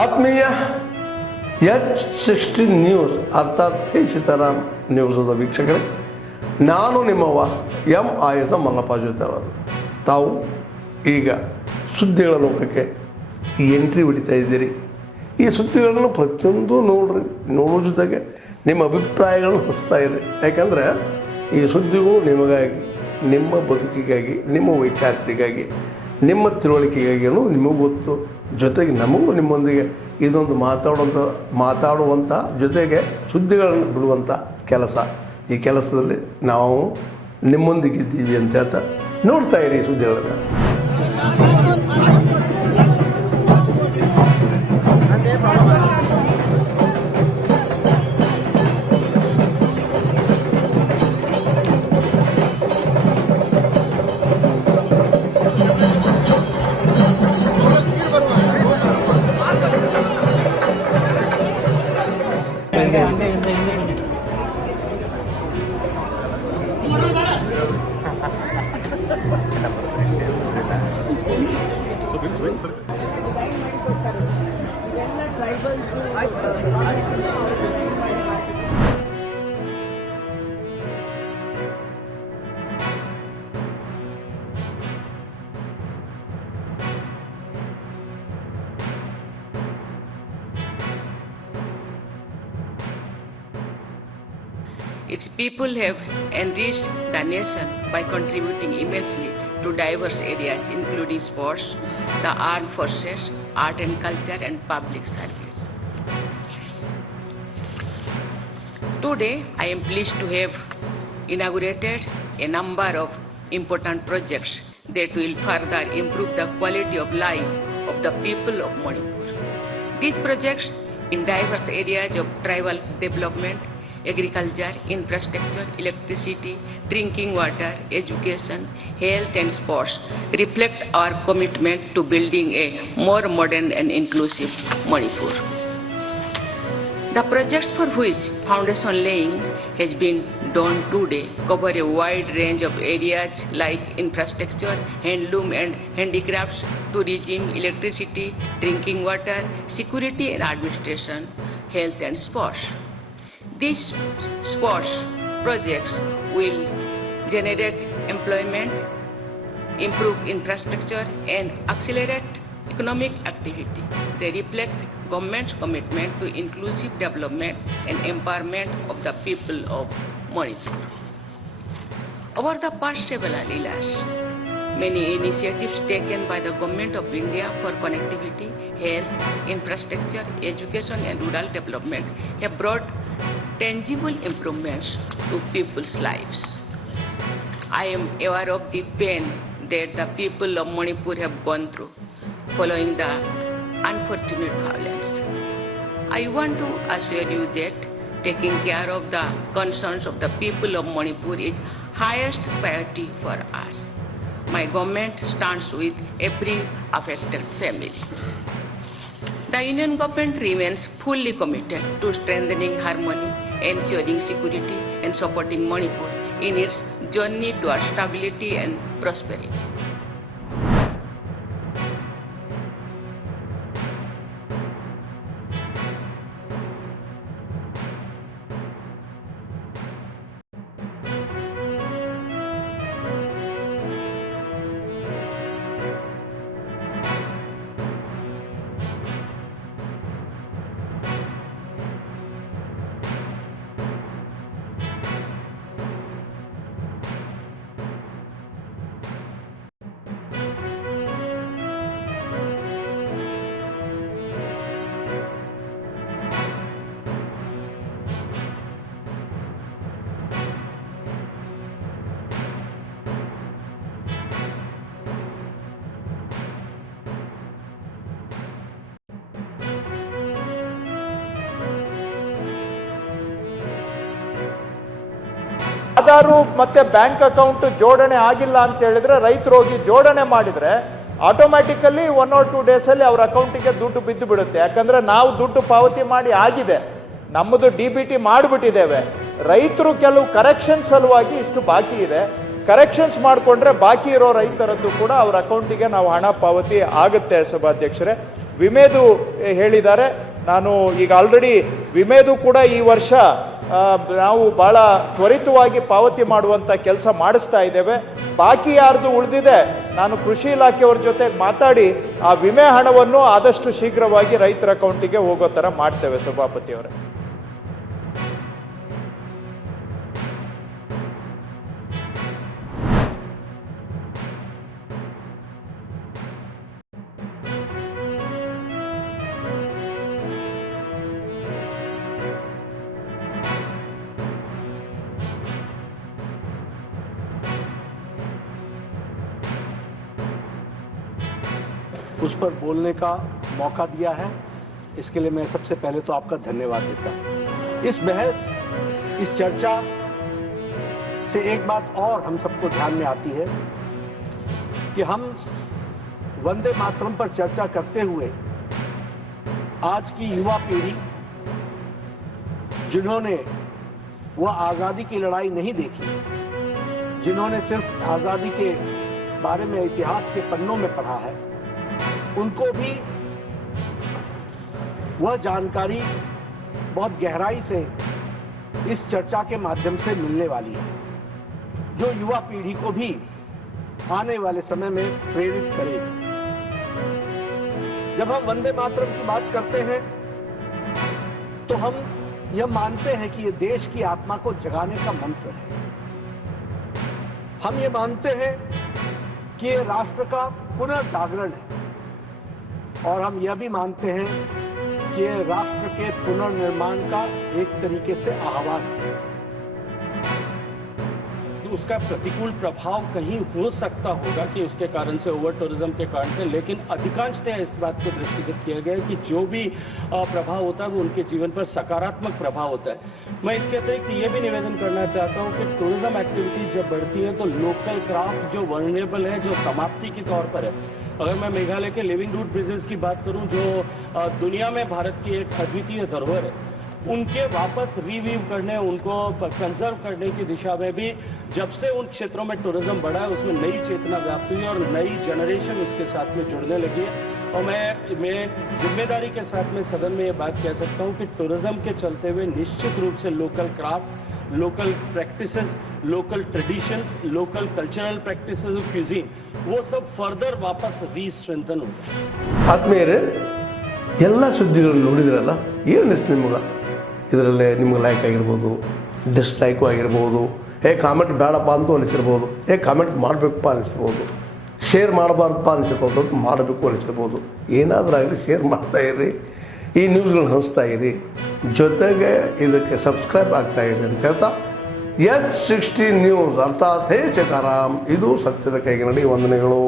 ಆತ್ಮೀಯ H16 news ಅರ್ಥಾತ್ ಸೀತಾರಾಮ್ ನ್ಯೂಸದ ವೀಕ್ಷಕರೇ, ನಾನು ನಿಮ್ಮವ ಎಂ ಆಯುಧ ಮಲ್ಲಪ್ಪ ಜೊತೆ ಅವರು. ತಾವು ಈಗ ಸುದ್ದಿಗಳ ಲೋಕಕ್ಕೆ ಎಂಟ್ರಿ ಹೊಡಿತಾ ಇದ್ದೀರಿ. ಈ ಸುದ್ದಿಗಳನ್ನು ಪ್ರತಿಯೊಂದು ನೋಡೋ ಜೊತೆಗೆ ನಿಮ್ಮ ಅಭಿಪ್ರಾಯಗಳನ್ನು ಹೊಸ್ತಾ ಇರಿ. ಯಾಕಂದರೆ ಈ ಸುದ್ದಿಗಳು ನಿಮಗಾಗಿ, ನಿಮ್ಮ ಬದುಕಿಗಾಗಿ, ನಿಮ್ಮ ವೈಚಾರಿಕೆಗಾಗಿ, ನಿಮ್ಮ ತಿಳುವಳಿಕೆಗಾಗಿಯೂ ನಿಮಗೂ ಗೊತ್ತು, ಜೊತೆಗೆ ನಮಗೂ ನಿಮ್ಮೊಂದಿಗೆ ಇದೊಂದು ಮಾತಾಡುವಂಥ ಜೊತೆಗೆ ಸುದ್ದಿಗಳನ್ನು ಬಿಡುವಂಥ ಕೆಲಸ. ಈ ಕೆಲಸದಲ್ಲಿ ನಾವು ನಿಮ್ಮೊಂದಿಗಿದ್ದೀವಿ ಅಂತ ಹೇಳ್ತಾ ನೋಡ್ತಾ ಇರಿ ಈ ಸುದ್ದಿಗಳನ್ನು. Its people have enriched the nation by contributing immensely to diverse areas including sports, the armed forces, art and culture, and public service. Today, I am pleased to have inaugurated a number of important projects that will further improve the quality of life of the people of Manipur. These projects in diverse areas of tribal development, agriculture, infrastructure, electricity, drinking water, education, health and sports reflect our commitment to building a more modern and inclusive Manipur. The projects for which foundation laying has been done today cover a wide range of areas like infrastructure, handloom and handicrafts, tourism, electricity, drinking water, security and administration, health and sports. These sports projects will generate employment, improve infrastructure, and accelerate economic activity. They reflect government's commitment to inclusive development and empowerment of the people of Manipur. Over the past several years, many initiatives taken by the Government of India for connectivity, health, infrastructure, education, and rural development have brought tangible improvements to people's lives. I am aware of the pain that the people of Manipur have gone through following the unfortunate violence. I want to assure you that taking care of the concerns of the people of Manipur is highest priority for us. My government stands with every affected family. The Union government remains fully committed to strengthening harmony, ensuring security, and supporting Manipur in its journey towards stability and prosperity. Aadhaar ಮತ್ತೆ bank account ಜೋಡಣೆ ಆಗಿಲ್ಲ ಅಂತ ಹೇಳಿದ್ರೆ ರೈತರು ಹೋಗಿ ಜೋಡಣೆ ಮಾಡಿದ್ರೆ automatically 1 or 2 days ಅಲ್ಲಿ ಅವ್ರ ಅಕೌಂಟಿಗೆ ದುಡ್ಡು ಬಿದ್ದು ಬಿಡುತ್ತೆ. ಯಾಕಂದ್ರೆ ನಾವು ದುಡ್ಡು ಪಾವತಿ ಮಾಡಿ ಆಗಿದೆ, ನಮ್ಮದು DBT ಮಾಡಿಬಿಟ್ಟಿದ್ದೇವೆ. ರೈತರು ಕೆಲವು ಕರೆಕ್ಷನ್ ಸಲುವಾಗಿ ಇಷ್ಟು ಬಾಕಿ ಇದೆ, ಕರೆಕ್ಷನ್ಸ್ ಮಾಡಿಕೊಂಡ್ರೆ ಬಾಕಿ ಇರೋ ರೈತರದ್ದು ಕೂಡ ಅವರ ಅಕೌಂಟಿಗೆ ನಾವು ಹಣ ಪಾವತಿ ಆಗುತ್ತೆ ಸಭಾಧ್ಯಕ್ಷರೇ. ವಿಮೆದು ಹೇಳಿದ್ದಾರೆ. ನಾನು ಈಗ ಆಲ್ರೆಡಿ ವಿಮೆದು ಕೂಡ ಈ ವರ್ಷ ನಾವು ಭಾಳ ತ್ವರಿತವಾಗಿ ಪಾವತಿ ಮಾಡುವಂಥ ಕೆಲಸ ಮಾಡಿಸ್ತಾ ಇದ್ದೇವೆ. ಬಾಕಿ ಯಾರ್ದು ಉಳಿದಿದೆ ನಾನು ಕೃಷಿ ಇಲಾಖೆಯವ್ರ ಜೊತೆ ಮಾತಾಡಿ ಆ ವಿಮೆ ಹಣವನ್ನು ಆದಷ್ಟು ಶೀಘ್ರವಾಗಿ ರೈತರ ಅಕೌಂಟಿಗೆ ಹೋಗೋ ಥರ ಮಾಡ್ತೇವೆ ಸಭಾಪತಿಯವರೇ. उस पर बोलने का मौका दिया है, इसके लिए मैं सबसे पहले तो आपका धन्यवाद देता हूँ। इस बहस, इस चर्चा से एक बात और हम सबको ध्यान में आती है कि हम वंदे मातरम पर चर्चा करते हुए आज की युवा पीढ़ी जिन्होंने वह आज़ादी की लड़ाई नहीं देखी, जिन्होंने सिर्फ आज़ादी के बारे में इतिहास के पन्नों में पढ़ा है, उनको भी वह जानकारी बहुत गहराई से इस चर्चा के माध्यम से मिलने वाली है, जो युवा पीढ़ी को भी आने वाले समय में प्रेरित करेगी। जब हम वंदे मातरम की बात करते हैं तो हम यह मानते हैं कि यह देश की आत्मा को जगाने का मंत्र है। हम ये मानते हैं कि यह राष्ट्र का पुनर्जागरण है, और हम यह भी मानते हैं कि यह राष्ट्र के पुनर्निर्माण का एक तरीके से आह्वान है। उसका प्रतिकूल प्रभाव कहीं हो सकता होगा कि उसके कारण से, ओवर टूरिज्म के कारण से, लेकिन अधिकांशतः इस बात को दृष्टिगत किया गया है कि जो भी प्रभाव होता है वो उनके जीवन पर सकारात्मक प्रभाव होता है। मैं इसके अतिरिक्त ये भी निवेदन करना चाहता हूँ कि टूरिज्म एक्टिविटी जब बढ़ती है तो लोकल क्राफ्ट जो वल्नरेबल है, जो समाप्ति के तौर पर है, अगर मैं मेघालय के लिविंग रूट ब्रिजेस की बात करूं जो दुनिया में भारत की एक अद्वितीय धरोहर है, उनके वापस रिवीव करने, उनको कंजर्व करने की दिशा में भी जब से उन क्षेत्रों में टूरिज्म बढ़ा है उसमें नई चेतना व्याप्त हुई है और नई जनरेशन उसके साथ में जुड़ने लगी है। और मैं जिम्मेदारी के साथ में सदन में ये बात कह सकता हूँ कि टूरिज्म के चलते हुए निश्चित रूप से local craft, local practices, local traditions, local cultural practices of cuisine, वो सब फर्दर वापस रीस्ट्रेंथन होगा। ಆತ್ಮೀಯರೇ, ಎಲ್ಲ ಸುದ್ದಿಗಳನ್ನು ನೋಡಿದ್ರಲ್ಲ, ಏನು ಅನಿಸ್ತು ನಿಮ್ಗೆ? ಇದರಲ್ಲೇ ನಿಮ್ಗೆ ಲೈಕ್ ಆಗಿರ್ಬೋದು, ಡಿಸ್ಲೈಕು ಆಗಿರ್ಬೋದು, ಕಾಮೆಂಟ್ ಬೇಡಪ್ಪ ಅಂತೂ ಅನಿಸಿರ್ಬೋದು, ಕಾಮೆಂಟ್ ಮಾಡಬೇಕಪ್ಪ ಅನಿಸಿರ್ಬೋದು, ಶೇರ್ ಮಾಡಬಾರ್ದಪ್ಪ ಅನಿಸಿರ್ಬೋದು, ಅದು ಮಾಡಬೇಕು ಅನಿಸಿರ್ಬೋದು. ಏನಾದರೂ ಆಗಲಿ ಶೇರ್ ಮಾಡ್ತಾಯಿರಿ, ಈ ನ್ಯೂಸ್ಗಳನ್ನ ಹಂಚ್ತಾ ಇರಿ, ಜೊತೆಗೆ ಇದಕ್ಕೆ ಸಬ್ಸ್ಕ್ರೈಬ್ ಆಗ್ತಾಯಿರಿ ಅಂತ ಹೇಳ್ತಾ H16 ನ್ಯೂಸ್ ಅರ್ಥಾತ್ ಹೇ ಸೀತಾರಾಮ್, ಇದು ಸತ್ಯದ ಕೈಗೆ ನಡಿ. ವಂದನೆಗಳು.